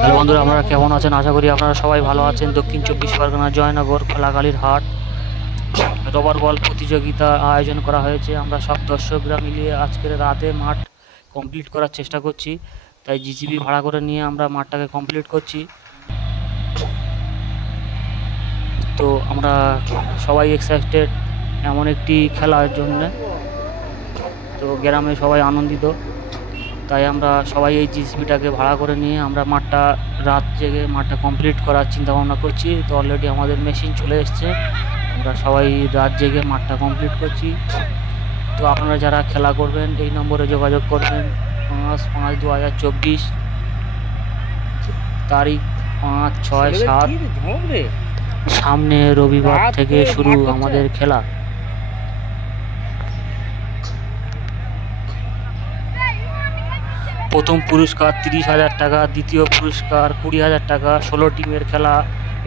Hello বন্ধুরা, আপনারা কেমন আছেন? আশা করি আপনারা সবাই ভালো আছেন। দক্ষিণ 24 পরগনা জয়নগর খোলাকালীর হাট রবার বল প্রতিযোগিতা আয়োজন করা হয়েছে। আমরা সব দর্শকরা মিলিয়ে আজকের রাতে মাঠ কমপ্লিট করার চেষ্টা করছি, তাই জিসিবি ভাড়া করে নিয়ে আমরা মাঠটাকে কমপ্লিট করছি। তো আমরা সবাই এক্সাইটেড এমন একটি খেলার জন্য। তো গ্রামে সবাই আনন্দিত, তাই আমরা সবাই এই জিসিবিটাকে ভাড়া করে নিয়ে আমরা মাঠটা রাত জেগে মাঠটা কমপ্লিট করার চিন্তা ভাবনা করছি। তো অলরেডি আমাদের মেশিন চলে এসছে, আমরা সবাই রাত জেগে মাঠটা কমপ্লিট করছি। তো আপনারা যারা খেলা করবেন এই নম্বরে যোগাযোগ করবেন। 5/5/2024, তারিখ 5, 6, 7। সামনে রবিবার থেকে শুরু আমাদের খেলা। প্রথম পুরস্কার 30,000 টাকা, দ্বিতীয় পুরস্কার 20,000 টাকা। 16 টিমের খেলা।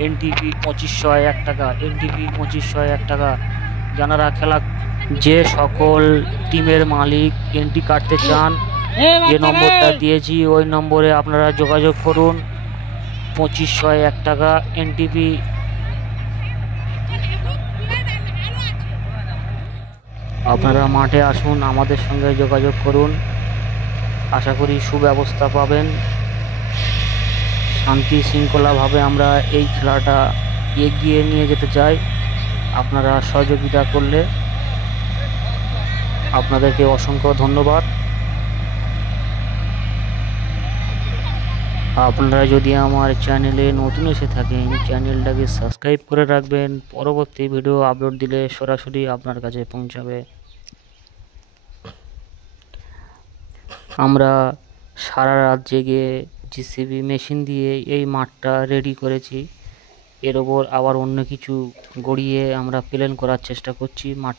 এনটিপি 2501 টাকা, এনটিপি 2501 টাকা। যারা খেলা, যে সকল টিমের মালিক এন্ট্রি কাটতে চান, যে নম্বরটা দিয়েছি ওই নম্বরে আপনারা যোগাযোগ করুন। 2501 টাকা এনটিপি। আপনারা মাঠে আসুন, আমাদের সঙ্গে যোগাযোগ করুন। আশা করি সুব্যবস্থা পাবেন। শান্তি শৃঙ্খলাভাবে আমরা এই খেলাটা এগিয়ে নিয়ে যেতে চাই। আপনারা সহযোগিতা করলে আপনাদেরকে অসংখ্য ধন্যবাদ। আপনারা যদি আমার চ্যানেলে নতুন এসে থাকেন, চ্যানেলটাকে সাবস্ক্রাইব করে রাখবেন। পরবর্তী ভিডিও আপলোড দিলে সরাসরি আপনার কাছে পৌঁছাবে। আমরা সারা রাত জেগে জিসিবি মেশিন দিয়ে এই মাঠটা রেডি করেছি। এর ওপর আবার অন্য কিছু গড়িয়ে আমরা প্লেন করার চেষ্টা করছি। মাঠ